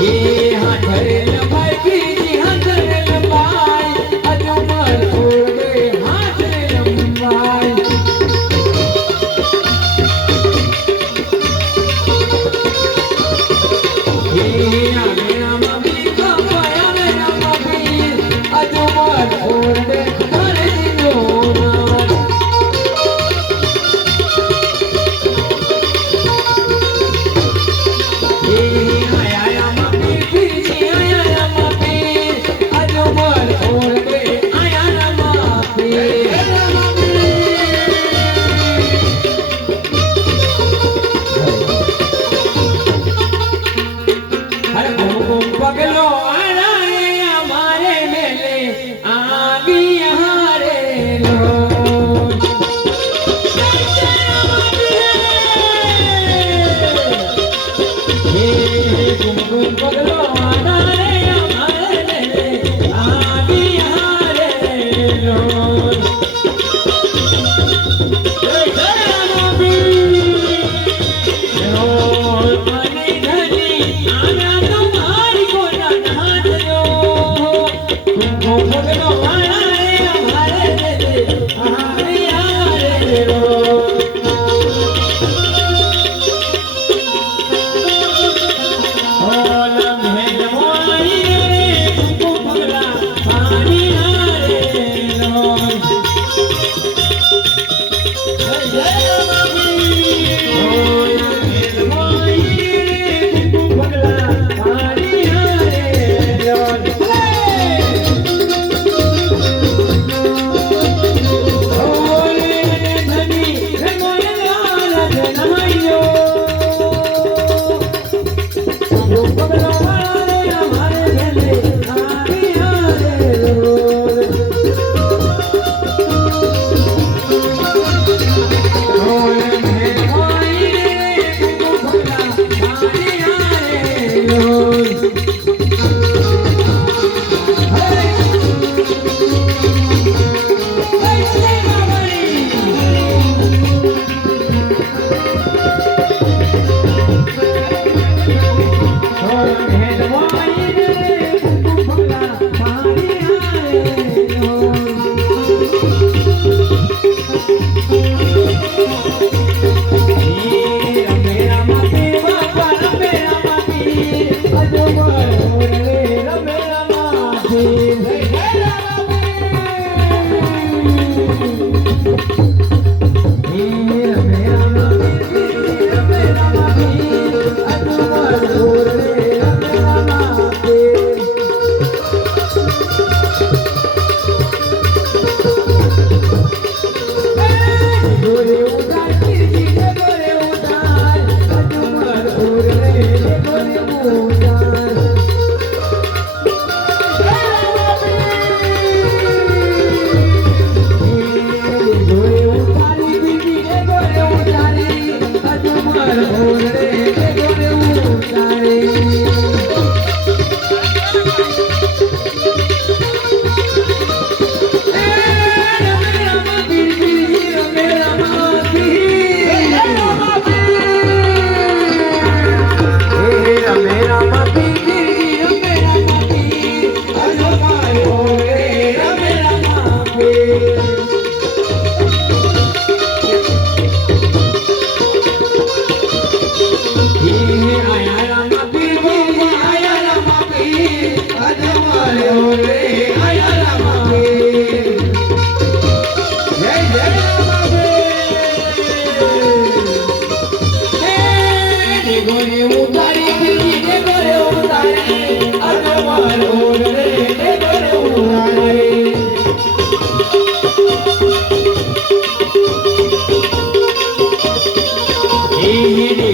Yeah.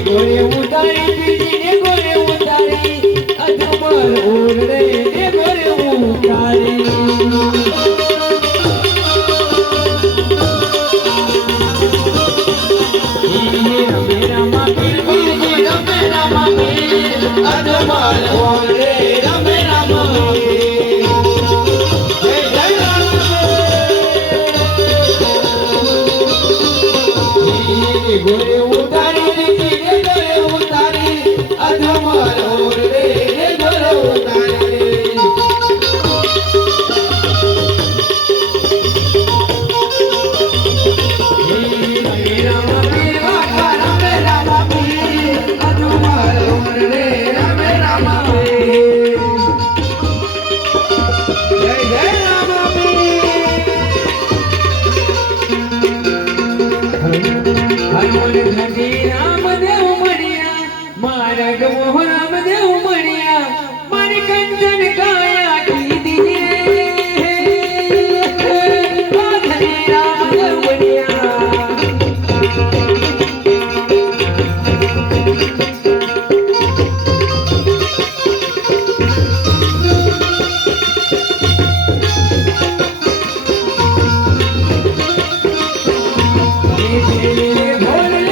ગોળે ઉતારી બીજીને ગોળે ઉતારી અધમર ઓરડે ને ગોળે ઉતારી Adamant,